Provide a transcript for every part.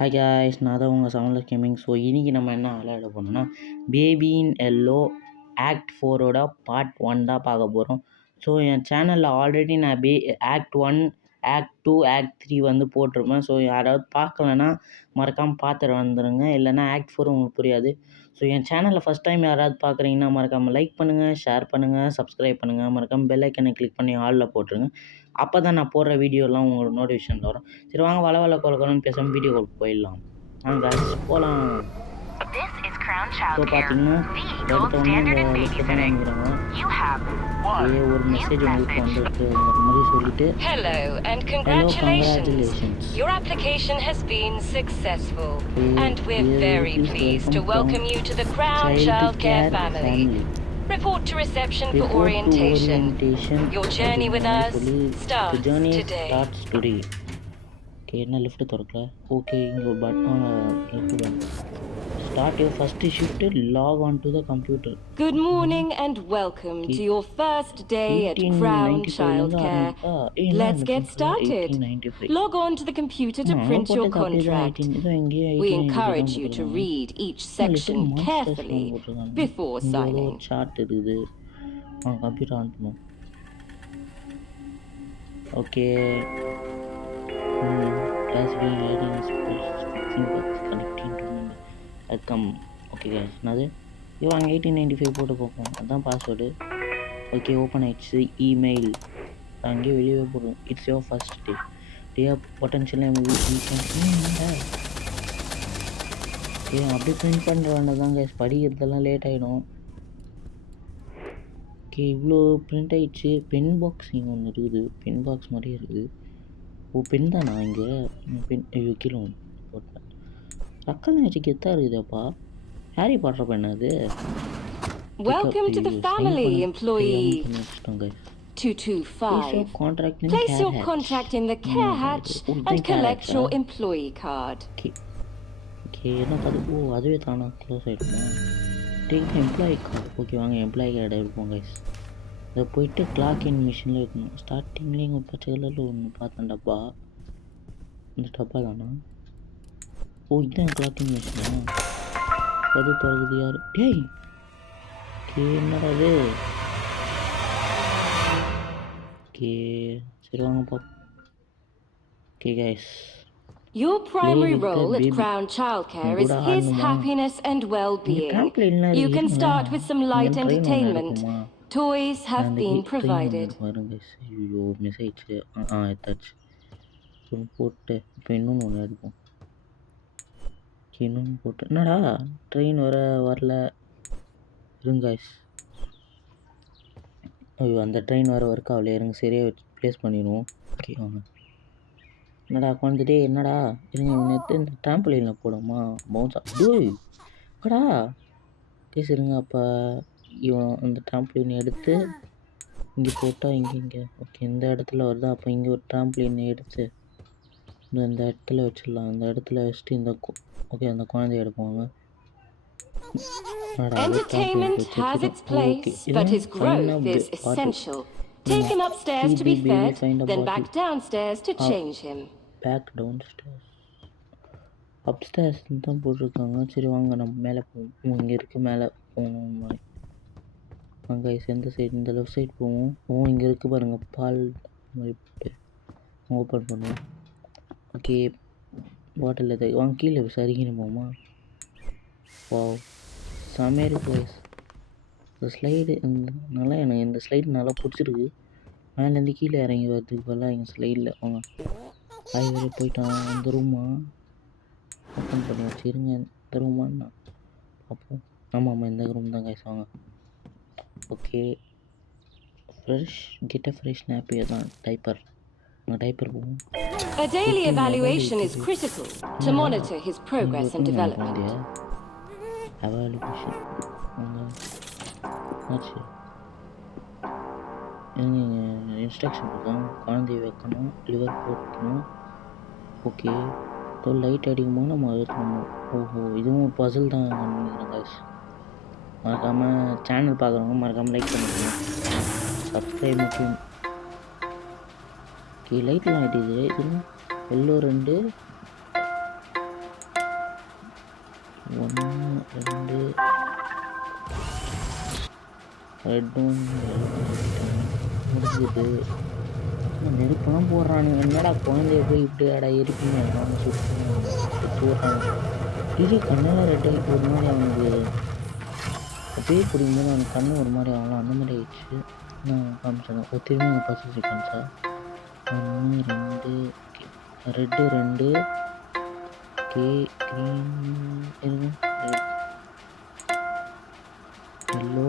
Hi guys, நான் தான் உங்கள் சமலர் கேமிங். ஸோ இன்றைக்கி நம்ம என்ன விளையாட போகிறோம்னா பேபி இன் எல்லோ ஆக்ட் 4ஓட பார்ட் 1 தான் பார்க்க போகிறோம். ஸோ என் சேனலில் ஆல்ரெடி நான் ஆக்ட் 1, ஆக்ட் 2, ஆக்ட் 3 வந்து போட்டிருப்பேன். ஸோ யாராவது பார்க்கலன்னா மறக்காமல் பார்த்துட்டு வந்துடுங்க, இல்லைனா ஆக்ட் 4 உங்களுக்கு புரியாது. ஸோ என் சேனலில் ஃபஸ்ட் டைம் யாராவது பார்க்குறீங்கன்னா மறக்காமல் லைக் பண்ணுங்கள், ஷேர் பண்ணுங்கள், சப்ஸ்கிரைப் பண்ணுங்கள், மறக்காமல் பெல் ஐக்கனை கிளிக் பண்ணி ஆலில் போட்டுருங்க. அப்போ தான் நான் போடுற வீடியோலாம் உங்களுக்கு நோட்டிஃபிகேஷன் வரும். சரி வாங்க வள கொலன்னு பேசாமல் வீடியோவுக்கு போயிடலாம். காய்ஸ் போகலாம். ஸோ பார்த்தீங்கன்னா எடுத்தவொடனே இந்த லிஸ்ட்டு தான் வாங்கிடுறாங்க. ஒரு மெசேஜ் உங்களுக்கு வந்துருக்கு அந்த மாதிரி சொல்லிட்டு Hello and congratulations. Your application has been successful and we're very pleased to welcome you to the Crown Childcare family. Report to reception for orientation. Your journey with us starts today. Okay, என்ன lift திறக்கல. Okay, இங்கே ஒரு button lift. Start your first shift, log on to the computer. Good morning and welcome to your first day at Crown Childcare. Let's get started. Log on to the computer to print your contract. We encourage you to read each section carefully before signing. Chart இருக்குது. Computer on பண்ணும். Okay. As we reading is fixing bugs connecting to welcome. Okay guys, என்னது இவங்க 1895 போட்டு பார்ப்போம். அதுதான் password. Okay, open ஆயிடுச்சு. Email அங்கேயே வெளியே போடுவோம். It's your first day of potential okay, அப்படியே பிரிண்ட் பண்ணுற வேண்டாம் guys, படிக்கிறதெல்லாம் லேட் ஆகிடும். ஓகே, இவ்வளோ பிரிண்ட் ஆகிடுச்சு. பென் பாக்ஸ் இங்கே ஒன்று இருக்குது, பென் பாக்ஸ் மாதிரியே இருக்குது. ஓ, பென் தானா இங்கே? பென் ஐயோ கீழே போட்டேன். ரக்கெல்லாம் வச்சு கெத்தாக இருக்குதாப்பா. ஹாரி பாட்டர் பென் அது. Welcome to the family, employee 225. Place your contract in the care hatch and collect your employee card. Okay, என்ன அது? ஓ, அதுவே தானா க்ளோஸ் ஆகிடுமா? Take employee card. ஓகே வாங்க, எம்ப்ளாயி கார்டு எடுப்போம் கைஸ். அதை போயிட்டு கிளாக் இன் மிஷினில் இருக்கணும். ஸ்டார்டிங்லேயே இங்கே பச்சை கலரில் ஒன்று பார்த்தேன் டப்பா. இந்த டப்பா தானா? ஓ, இதுதான் கிளாக் இன் மிஷினா? அது திறகுது யார்? டேய், ஓகே என்னடா அது? ஓகே சரி வாங்க பார்ப்போம். Okay guys, Your primary role at Crown Childcare is his happiness and well-being. You can start with some light entertainment. Toys have been provided. ஐயோ மெசேஜ் எடுத்தாச்சு. போட்டு இப்போ இன்னொன்று ஒன்று எடுப்போம். இன்னொன்று போட்டு என்னடா ட்ரெயின் வரல இருங்க guys. ஐயோ அந்த ட்ரெயின் ஒர்க் ஆகலையே, இருங்க சரியாக ப்ளேஸ் பண்ணிடுவோம். ஓகே வாங்க. என்னடா குழந்தைட்டே என்னடா இருங்க, இவனை எடுத்து இந்த ட்ராம்பலினில் போடுமா பவுன்ஸா டூடா கேஸ் இருங்க. அப்போ இவன் அந்த ட்ராம்பலின் எடுத்து இங்கே போட்டால் இங்கே ஓகே இந்த இடத்துல வருதா? அப்போ இங்கே ஒரு ட்ராம்பலினை எடுத்து இந்த இடத்துல வச்சிடலாம். அந்த இடத்துல வச்சுட்டு இந்த ஓகே அந்த குழந்தைய எடுப்பாங்க. Entertainment has its place, but his growth is essential. Take him upstairs to be fed, then back downstairs to change him. Back downstairs. Upstairs தான் போட்டிருக்காங்க. சரி வாங்க நம்ம மேலே போவோம். இங்கே இருக்குது மேலே போகணும் மாதிரி. வாங்க எந்த சைடு? இந்த லெஃப்ட் சைடு போவோம். இங்கே இருக்குது பாருங்கள் பால் மாதிரி போட்டு ஓப்பன் பண்ணுவோம். ஓகே பாட்டில் எதாவது வாங்க கீழே சரிக்கின்னு போமா. வா செமையாக ப்ளேஸ். இந்த ஸ்லைடு நல்லா எனக்கு இந்த ஸ்லைடு நல்லா பிடிச்சிருக்கு. மேலேருந்து கீழே இறங்கி வரதுக்கு பதிலாக எங்கள் ஸ்லைடில் வாங்க. ஹைவே போயிட்டான். அந்த ரூமா ஓப்பன் பண்ணி வச்சுருங்க. இந்த ரூமான்னு பார்ப்போம். ஆமாம் இந்த ரூம் தான் கைஸ். வாங்க. Okay get a fresh Napier தான் டைப்பர். டைப்பர் போவோம். A daily evaluation is critical to monitor his progress and development. Evaluation. ஆச்சு இன்ஸ்ட்ரக்ஷன் தான். குழந்தைய வைக்கணும், லிவர் போட்டணும். ஓகே ஸோ லைட் அடிக்கும்போது நம்ம அழுத்தணும். ஓஹோ இதுவும் பசில் தான் நினைக்கிறேன் கைஸ். மறக்காமல் சேனல் பார்க்குறவங்க மறக்காமல் லைக் பண்ணிக்கணும், சப்ஸ்கிரைப் மட்டும். ஓகே லைட்லாம் ஆகிட்டு இது எல்லோ 2 1 2 ரெட்டும் முடிஞ்சது. நெருப்பெல்லாம் போடுறானுங்க. என்னடா குழந்தைய போய் இப்படியாடா எரிப்பீங்க அவங்க சுட்டு விட்றாங்க. இது கண்ணெல்லாம் ரெட் ஆகிட்டு ஒரு மாதிரி அவனுக்கு அப்படியே பிடிக்கும்போது அவனுக்கு கண்ணு ஒரு மாதிரி ஆகலாம் அந்த மாதிரி ஆயிடுச்சு. நான் காமிச்சேன். திரும்பி 10 செகண்ட்ஸா 1 2 ரெட்டு 2 க்ரீன் இருங்க எல்லோ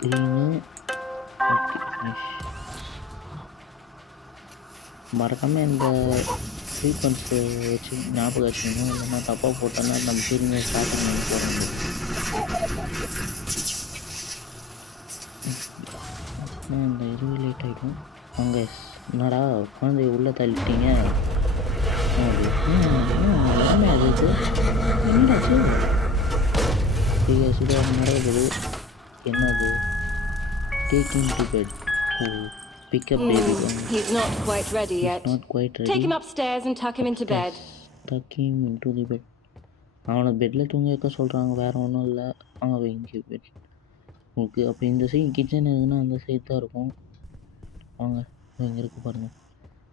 க்ரீனு ஓகே ஃபினிஷ். மறக்காமல் இந்த சீக்வன்ஸு வச்சு ஞாபகம் வச்சுக்கணும். இல்லைன்னா தப்பாக போட்டோன்னா நம்ம திரும்பி ஸ்டார்ட் பண்ணி போட முடியும். இந்த இது லேட் ஆகிடும். அங்கே என்னடா குழந்தைய உள்ளே தள்ளிட்டீங்க. எல்லாமே அது இது என்னடாச்சு நடக்குது. என்னது taking to bed. Oh pick up baby. He's not quite ready yet. Not quite ready. Take him upstairs and tuck him into bed. Tuck him into the bed. அவனை பெட்டில் தூங்க வைக்க சொல்கிறாங்க. வேறு ஒன்றும் இல்லை. அங்கே வைங்க பெட். ஓகே அப்போ இந்த சைடு கிச்சன் இருக்குன்னா அந்த சைடு தான் இருக்கும். வாங்க இங்கே இருக்குது பாருங்கள்.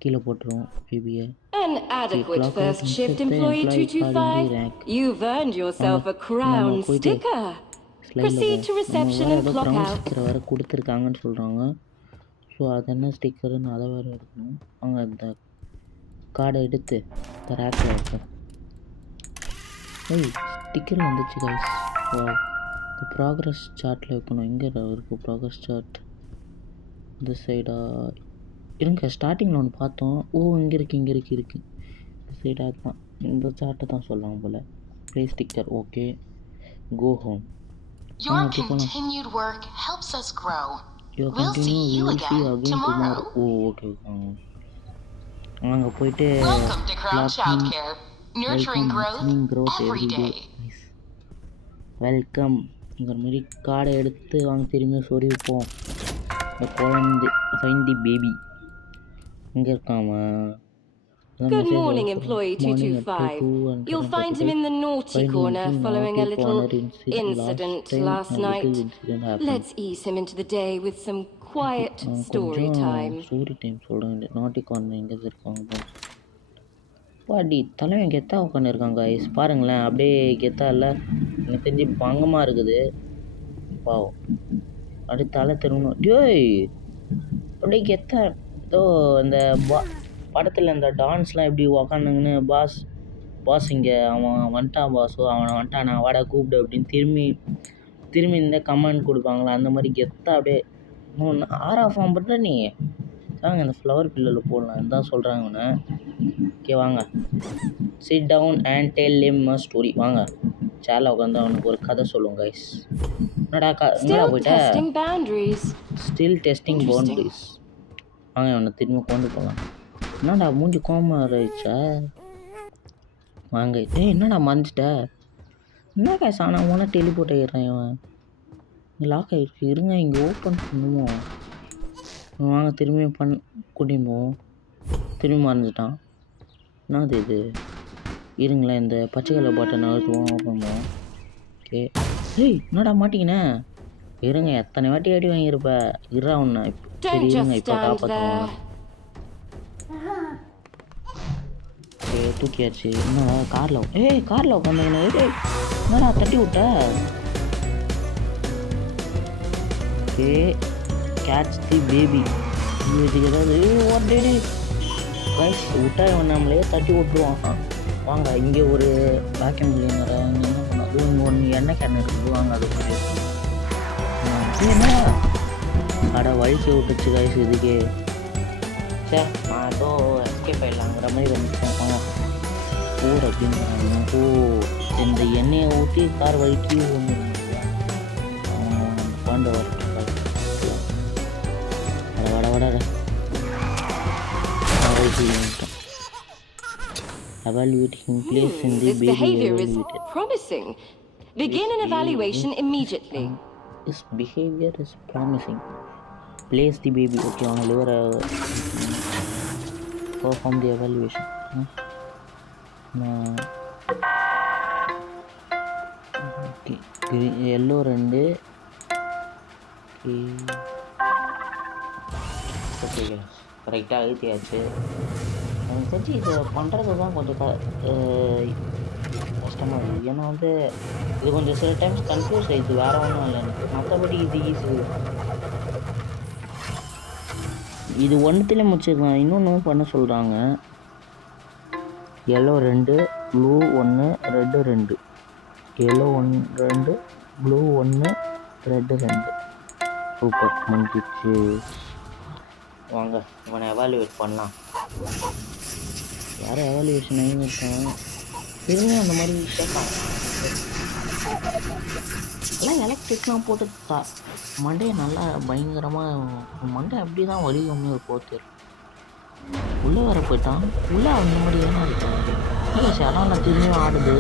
கீழே போட்டுருவோம் பேபியை. An adequate first shift employee 225. You've earned yourself a crown sticker. Proceed to reception and clock out. வேறு கொடுத்துருக்காங்கன்னு சொல்கிறாங்க. ஸோ அது என்ன ஸ்டிக்கருன்னு அதை வேறு எடுக்கணும். அவங்க அந்த கார்டை எடுத்து இந்த ரேக்கில் வைப்போம். ஸ்டிக்கர் வந்துச்சு கைஸ். இந்த ப்ராக்ரஸ் சார்ட்டில் வைக்கணும். எங்கே இருக்குது ப்ராக்ரஸ் சார்ட்? இந்த சைடா இருங்க. ஸ்டார்டிங்கில் ஒன்று பார்த்தோம். இங்கே இருக்குது இந்த சைடாக தான். இந்த சார்ட்டை தான் சொல்லுவாங்க போல். Play sticker. Okay go home. Your continued work helps us grow. We'll see you again tomorrow. Okay அங்கே போயிட்டு Welcome to Crown Childcare, nurturing growth every day. Welcome. இங்கே மாதிரி கார்டை எடுத்து வாங்க திரும்பி சொறி வைப்போம். இந்த குழந்தை ஃபைண்ட் தி பேபி இங்கே இருக்காம. Good morning, employee 225. You'll find him in the naughty corner following a little incident last night. Let's ease him into the day with some quiet story time. Story time சொல்கிறேன். naughty corner எங்கே இருக்காங்க பாடி தலைவன் கெத்தா உட்காந்துருக்காங்க guys. பாருங்களேன் அப்படியே கெத்தா இல்லை. எனக்கு தெரிஞ்சு பங்கமாக இருக்குது. பாவம் அப்படியே தலை திரும்பணும். டேய் அப்படியே கெத்தா ஏதோ இந்த படத்தில் இந்த டான்ஸ்லாம் எப்படி உக்காந்துங்கன்னு பாஸ் இங்கே அவன் வந்துட்டான் பாஸோ அவனை வந்துட்டான் நான் வாடா கூப்பிடு அப்படின்னு திரும்பி இந்த கமெண்ட் கொடுப்பாங்களா அந்த மாதிரி கெத்தா அப்படியே ஆஃபார்ம் பண்ணுற நீ வாங்க இந்த ஃப்ளவர் பில்லில் போடலாம் இதுதான் சொல்கிறாங்க இவனை. ஓகே வாங்க sit down and tell him a story. வாங்க சேரில் உட்காந்து அவனுக்கு ஒரு கதை சொல்லுவோம் கைஸ். என்னடா போயிட்டேன். Still testing boundaries. வாங்க அவனை திரும்பி கொண்டு போகலாம். என்னடா மூஞ்சி கோமா ஆயிடுச்சா? வாங்க என்னடா மறைஞ்சிட்ட? என்ன கைஸ் ஆனால் உன டெலிபோர்ட் ஆகிடுறான் இவன். இங்கே லாக் ஆகிருக்கு. இருங்க இங்கே ஓப்பன் பண்ணுவோம். வாங்க திரும்பி கூட்டின்னு போவோம். திரும்பி மறைஞ்சிட்டான். என்னது இது? இருங்களேன் இந்த பச்சை கலர் பட்டன் அழுத்துவோம். ஓப்பன் பண்ணுவோம். ஓகே என்னடா மாட்டிக்கினே? இருங்க எத்தனை வாட்டி அடி வாங்கியிருப்ப. இருறா ஒன்று சரி இருங்க இப்போ காப்பாற்றுவோம். தூக்கியாச்சு. என்னடா காரில் உட்காந்துங்கண்ணா. என்னடா தட்டி விட்ட? ஓகே கேட்ச் தி பேபி. இதுக்கு ஏதாவது ஓட்டேடி கைஸ் விட்டா இவன் நம்மளே தட்டி விட்டுருவான். வாங்க இங்கே ஒரு வேக்யூம் கிளீனரை என்ன பண்ணாது இங்கே ஒன்று எண்ணெய் கேன் இருக்குது. வாங்க அது என்ன கடை வழிச்சு விட்டுச்சு கைஸ். இதுக்கே சார் நான் ஏதோ எஸ்கேப் ஆகிடலாங்கிற மாதிரி வந்துட்டேன். ஊர் அப்படின்னு இந்த எண்ணெயை ஊற்றி கார் வலிக்கி ஒன்று பாண்டு வரட்டும். வட evaluating place in the This baby behavior evaluated. is promising. Begin an evaluation immediately. This behavior is promising. Place the baby. Okay, on liver perform the evaluation. Yellow 2 okay கரெக்டாக அழுத்தியாச்சு. எனக்கு தெரிஞ்சு இதை பண்ணுறது தான் கொஞ்சம் கஷ்டமாக இருக்குது. ஏன்னா வந்து இது கொஞ்சம் சில டைம்ஸ் கன்ஃபியூஸ் ஆகிடுது, வேறு ஒன்றும் இல்லை எனக்கு. மற்றபடி இது ஈஸி. இது ஒன்றுத்துலேயே முடிச்சிருக்கலாம். இன்னொன்று பண்ண சொல்கிறாங்க. Yellow 2 blue 1 red 2. Yellow 1 2 blue 1 red 2. Super, முடிஞ்சிச்சு. வாங்க இவனை எவாலுவேட் பண்ணலாம். யாரும் எவாலுவேஷன் ஆகிருக்காங்க திரும்ப அந்த மாதிரி கேட்கலாம். எல்லாம் எலக்ட்ரிக்லாம் போட்டு மண்டையை நல்லா பயங்கரமாக மண்டை அப்படி தான் வலிக்குமே ஒரு போத்து. உள்ளே வர போயிட்டான். உள்ளே அந்த மாதிரி என்ன இருக்காங்க சலாம் திரும்பியும் ஆடுது.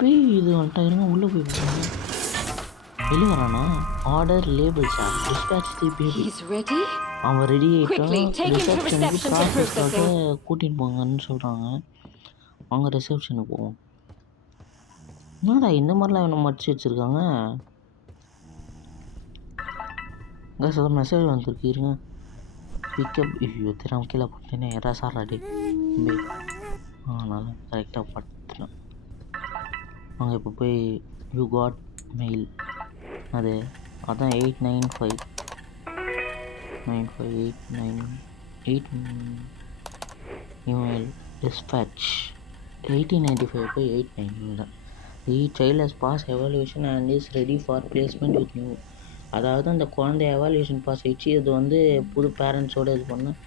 பேய் இது வந்துட்டா இருங்க. உள்ளே போய் வெளியே வரானா? ஆர்டர் லேபிள்ஸா டிஸ்பேட்ச் தி பேபி. அவன் ரெடி ஆகிட்டான். ரிசப்ஷனுக்கு ப்ராசஸ்க்காக கூட்டிகிட்டு போங்கன்னு சொல்கிறாங்க. அவங்க ரிசப்ஷனுக்கு போவோம். என்னடா இந்த மாதிரிலாம் என்ன மடிச்சு வச்சுருக்காங்க? சில மெசேஜ் வந்துருக்கு இருங்க. பிக்கப் ஐயோ தெரியாமல் கீழே போட்டேனே. யாரா சார் அடி அதனால் கரெக்டாக படுத்துட்டேன். நாங்கள் இப்போ போய் யூ காட் மெயில் அதான் 895 இமெயில் டிஸ்பேட்ச் 1895 போய் 899 the child has pass evaluation and is ready for placement with new. அதாவது அந்த குழந்தை எவாலுவேஷன் பாஸ் ஆகிடுச்சு. இது வந்து புது பேரண்ட்ஸோடு இது பண்ணால்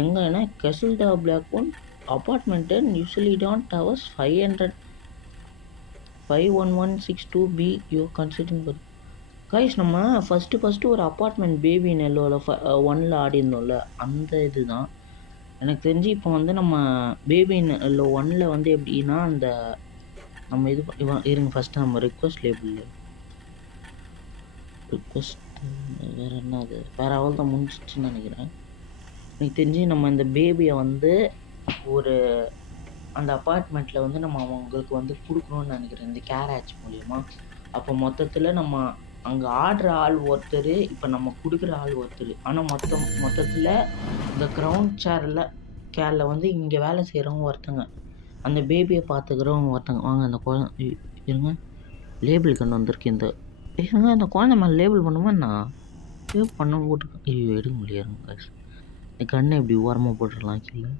எங்கன்னா கெசில்டா பிளாக்போன் அப்பார்ட்மெண்ட்டு யூஸ்வலி டான் towers 51162B you considering. Guys நம்ம ஃபஸ்ட்டு ஒரு அப்பார்ட்மெண்ட் பேபி நெல்லோவில் 1ல் ஆடிருந்தோம்ல, அந்த இது தான் எனக்கு தெரிஞ்சு. இப்போ வந்து நம்ம பேபி நெல்லோ 1ல் வந்து எப்படின்னா அந்த நம்ம இது இருங்க ஃபஸ்ட்டு நம்ம ரிக்வஸ்ட் லேபிளில் ரிக்வஸ்ட் வேறு என்ன அது வேறு அவள் தான் முடிஞ்சிச்சுன்னு நினைக்கிறேன். எனக்கு தெரிஞ்சு நம்ம இந்த பேபியை வந்து ஒரு அந்த அப்பார்ட்மெண்ட்டில் வந்து நம்ம அவங்களுக்கு வந்து கொடுக்கணுன்னு நினைக்கிறேன் இந்த கேரேஜ் மூலிமா. அப்போ மொத்தத்தில் நம்ம அங்கே ஆடுற ஆள் ஒருத்தர், இப்போ நம்ம கொடுக்குற ஆள் ஒருத்தர். ஆனால் மொத்தத்தில் இந்த கிரவுண்ட் கேரில் வந்து இங்கே வேலை செய்கிறவங்க ஒருத்தங்க, அந்த பேபியை பார்த்துக்கிறவங்க ஒருத்தங்க. வாங்க அந்த குழந்தை இருங்க லேபிள் கண்ணு வந்திருக்கு. இருங்க அந்த குழந்தை மேலே லேபிள் பண்ணுமா நான் பண்ண போட்டுருக்கேன். ஐயோ எடுக்க முடியாதுங்க. இந்த கண்ணை இப்படி ஓரமாக போட்டுடலாம் கீழே.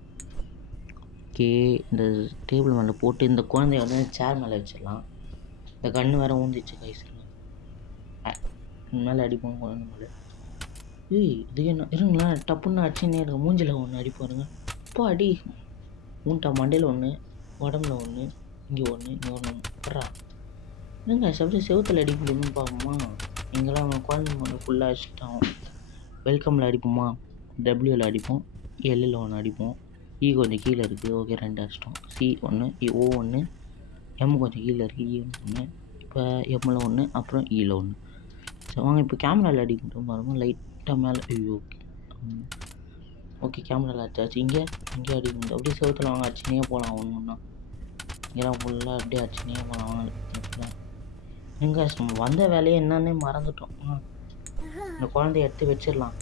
ஓகே இந்த டேபிள் மேலே போட்டு இந்த குழந்தைய வந்து சேர் மேலே வச்சிடலாம். இந்த கண்ணு வேறு ஊந்திச்சு கைஸ். மேலே அடிப்போம் குழந்தை மேலே. இது என்ன இருங்களேன் டப்புன்னு அடிச்சுன்னே இருக்கு. மூஞ்சில் ஒன்று அடிப்பாருங்க. இப்போ அடி மூண்டா மண்டையில் ஒன்று, உடம்புல ஒன்று, இங்கே ஒன்று, இங்கே ஒன்று போடுறா. என்னங்க அப்படியே செவத்தில் அடிக்க முடியும்னு பார்ப்போமா? இங்கெல்லாம் அவன் குழந்தை ஒன்று ஃபுல்லாக அடிச்சுட்டான். வெல்கமில் அடிப்போமா? டபிள்யூவில் அடிப்போம், எல்லில் ஒன்று அடிப்போம். கொஞ்சம் கீழே இருக்குது. ஓகே 2 அடிச்சிட்டோம். சி 1, ஓ 1, எம் கொஞ்சம் கீழே இருக்குது. ஒன்று இப்போ எம்மில் 1, அப்புறம் ஈயில் 1. சரி வாங்க இப்போ கேமராவில் அடிக்கிட்டோம் பாருங்கள். லைட்டாக மேலே ஐயோ ஓகே கேமராவில் அடிச்சாச்சு. இங்கே அடிக்க முடியும். அப்படியே செவத்தில் வாங்க அடிச்சுனே போகலாம். ஒன்றுன்னா இங்கெல்லாம் ஃபுல்லாக அப்படியே அடிச்சுனே போகலாம். வாங்க எங்கே நம்ம வந்த வேலையை என்னன்னே மறந்துட்டோம். இந்த குழந்தைய எடுத்து வச்சிடலாம்.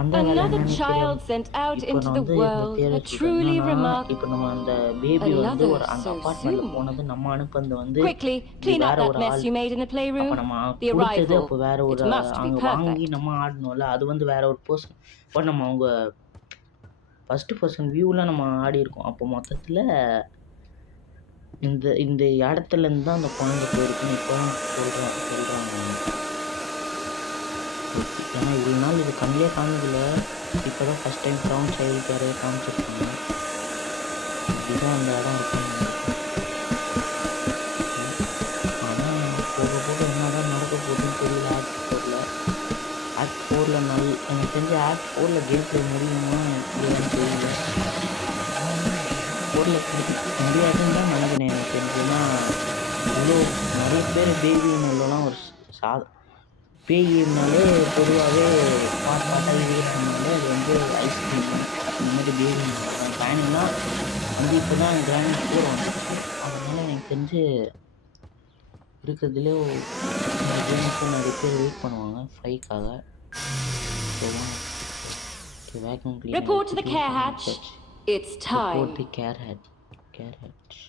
Another child sent out into the world, a truly remarkable. இப்போ நம்ம அந்த பேபி வந்து ஒரு அந்த அபார்ட்மெண்ட்ல போனது நம்ம அனுப்புனது வந்து Quickly clean up that mess you made in the playroom. நம்ம கொடுத்தது அப்போ வேற ஒரு அங்கே வாங்கி நம்ம ஆடணும்ல, அது வந்து வேற ஒரு பர்சன். இப்போ நம்ம அவங்க ஃபர்ஸ்ட் பர்சன் வியூவில் நம்ம ஆடி இருக்கோம். அப்போ மொத்தத்தில் இந்த இடத்துலேருந்து தான் அந்த குழந்தை போயிருக்குன்னு இப்போ சொல்கிறாங்க. ஏன்னா இவ்வளோ நாள் இது கண்ணிலே காமிக்கல. இப்போ தான் ஃபஸ்ட் டைம் க்ரௌண்ட் சைல்டு கேரே காமிச்சிருக்காங்க. இதுதான் அந்த இடம் இருக்கும். ஆனால் போக போக என்ன தான் நடக்க போகுதுன்னு தெரியல. ஆக்ட் 4ல் எனக்கு தெரிஞ்ச ஆக்ட் 4ல் கேம் ப்ளே முடியுமா இல்லைன்னு தெரியல. 4ல் முடியாதுன்னு தான் நினைக்கிறேன் எனக்கு தெரிஞ்சுன்னா. இவ்வளோ நிறைய பேர் பேபி நல்லலாம் ஒரு பேயினாலே பொதுவாகவே பாட்டாக யூஸ் பண்ணாலே அது வந்து ஐஸ்கிரீம் இந்த மாதிரி பேபி பிளானிங்லாம் வந்து இப்போ தான் கிராண்ட் 4 வந்துருக்கு. அதனால் எனக்கு எனக்கு தெரிஞ்சு இருக்கிறதுலே இந்த கேமுக்கு நிறைய பேர் வெயிட் பண்ணுவாங்க ஃப்ளைக்காக. Vacuum cleaner Report to the care hatch. It's time. Report the care hatch.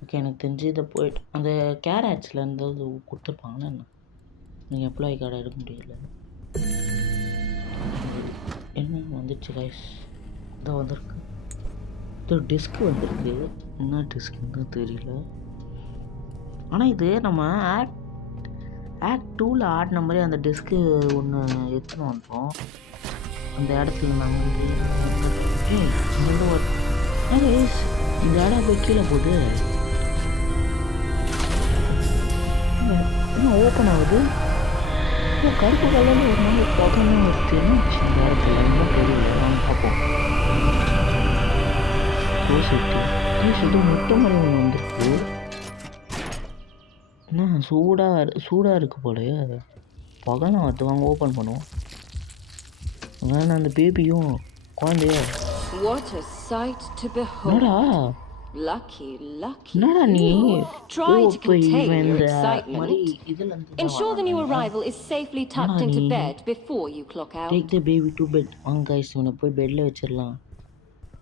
Okay, எனக்கு தெரிஞ்சு இதை போயிட்டு அந்த கேர் ஹேட்ஸில் இருந்து கொடுத்துருப்பாங்களா என்ன? நீங்கள் எம்ப்ளாயி கார்டை எடுக்க முடியல. என்ன வந்துச்சு கைஸ்? இதான் வந்திருக்கு. இது டிஸ்க் வந்திருக்கு. என்ன டிஸ்க்குன்னு தெரியல. ஆனால் இது நம்ம ஆக்ட் 2ல் ஆடின மாதிரி அந்த டிஸ்க்கு ஒன்று எடுத்துன்னு வந்தோம். அந்த இடத்துல நாங்கள் இந்த இடம் போய் கீழே போகுது. என்ன ஓப்பன் ஆகுது? கருப்பு கலரில் ஒரு நாள் பகமே வச்சுன்னா இந்த இடத்துல என்ன தெரியல. நாங்கள் பார்ப்போம். சொல்லிட்டு முட்டை மணி ஒன்று வந்துருக்கு. என்ன சூடாக இருக்குது போலையே. பகலாம் வந்து வாங்க ஓப்பன் பண்ணுவோம். வேணா அந்த பேபியும் குழந்தைய What a sight to behold. என்னடா Lucky. என்னடா நீ Try to contain your மாதிரி excitement. இதுல இருந்து Ensure the new arrival is safely tucked into bed before you clock out. Take the baby to bed. வாங்க கைஸ், இவனை போய் பெட்டில் வச்சிடலாம்.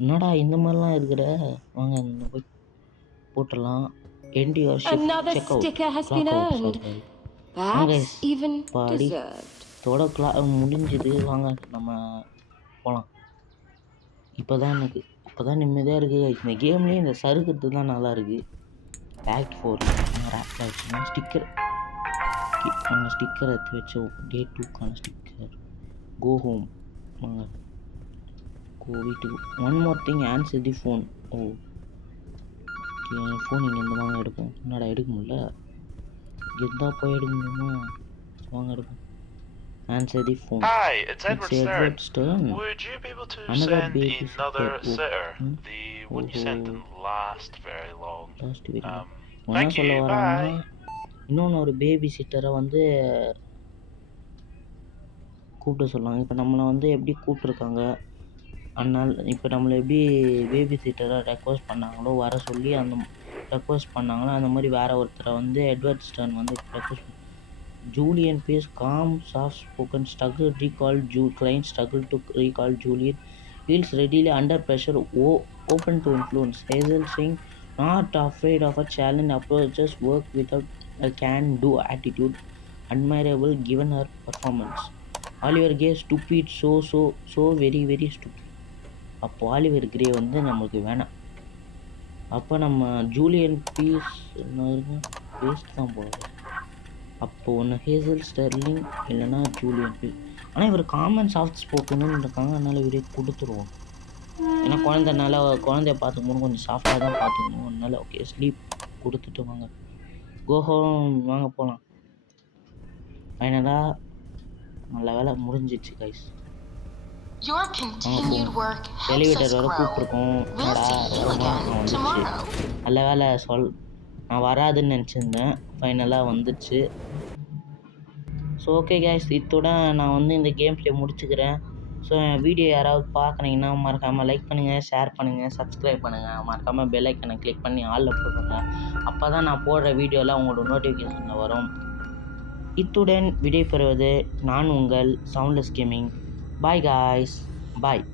என்னடா இந்த மாதிரிலாம் இருக்கிற? வாங்க இந்த போய் போட்டுடலாம். end your shift. Another check out. sticker has Clock been out. earned. Sorry. Perhaps even body deserved. இதோட முடிஞ்சுது. வாங்க நம்ம போகலாம். இப்போ தான் நிம்மதியாக இருக்குது. இந்த கேம்லேயே இந்த சறுக்கிறது தான் நல்லா இருக்குது. ஆக்ட் 4 ரேப்பில் வச்சுருந்தோம். ஸ்டிக்கர் நாங்கள் ஸ்டிக்கர் எடுத்து வச்சோம். டே 2க்கான ஸ்டிக்கர். Go home. வாங்க கோ வீட்டுக்கு. One more thing, answer the phone. Oh okay, phone இங்கே இந்த வாங்க எடுப்போம். என்னடா எடுக்க முடியல? எதா போய் எடுக்க முடியுமா? வாங்க எடுப்போம். Answer the phone. Hi, it's Edward Edward Stern. Would you be able to Another send baby another sitter. sitter? The one you sent didn't last very long. Last week. Thank you, bye. இன்னொன்று ஒரு baby சிட்டரை வந்து கூப்பிட சொல்லுவாங்க. இப்போ நம்மளை வந்து எப்படி கூப்பிட்ருக்காங்க, அதனால் இப்போ நம்மளை எப்படி பேபி சிட்டரை ரெக்வஸ்ட் பண்ணாங்களோ வர சொல்லி அந்த ரெக்வஸ்ட் பண்ணாங்களோ அந்த மாதிரி வேறு ஒருத்தரை வந்து எட்வர்ட் ஸ்டர்ன் வந்து request. Julian face calm, soft-spoken, client struggle to recall Julian, feels readily under pressure, open to influence. Hazel Singh, not afraid of a challenge, approaches work without a can-do attitude, admirable given her performance. Oliver Gray, stupid, so very very stupid. அப்போ Oliver grey வந்து நம்மளுக்கு வேணாம். அப்போ நம்ம Julian piece paste தான் போடுறோம். அப்போது ஒன்று ஹேசல் ஸ்டெர்லிங் இல்லைனா ஜூலியன் பீஸ். ஆனால் இவர் காமன் சாஃப்ட் ஸ்போக்குன்னு இருக்காங்க, அதனால் இவரே கொடுத்துருவோம். ஏன்னா குழந்தைய பார்த்துக்கணும், கொஞ்சம் சாஃப்டாக தான் பார்த்துக்கணும். அதனால் ஓகே ஸ்லீப் கொடுத்துட்டு வாங்க கோஹோம் வாங்க போகலாம். ஃபைனலாக நல்ல வேலை முடிஞ்சிச்சு guys. Your continued work helps us elevator வர grow. கூப்பிட்ருக்கோம். We'll see you again tomorrow. நல்ல வேலை நான் வராதுன்னு நினச்சிருந்தேன், ஃபைனலாக வந்துச்சு. ஸோ ஓகே கைஸ், இத்தோட நான் வந்து இந்த கேம் ப்ளே முடிச்சுக்கிறேன். ஸோ என் வீடியோ யாராவது பார்க்குறீங்கன்னா மறக்காமல் லைக் பண்ணுங்கள், ஷேர் பண்ணுங்கள், சப்ஸ்கிரைப் பண்ணுங்கள். மறக்காமல் பெல் ஐக்கனை கிளிக் பண்ணி ஆளில் போடுங்க. அப்போ தான் நான் போடுற வீடியோலாம் உங்களோட நோட்டிஃபிகேஷனில் வரும். இத்துடன் விடை பெறுவது நான் உங்கள் சவுண்ட்லெஸ் கேமிங். பாய் காய்ஸ், பாய்.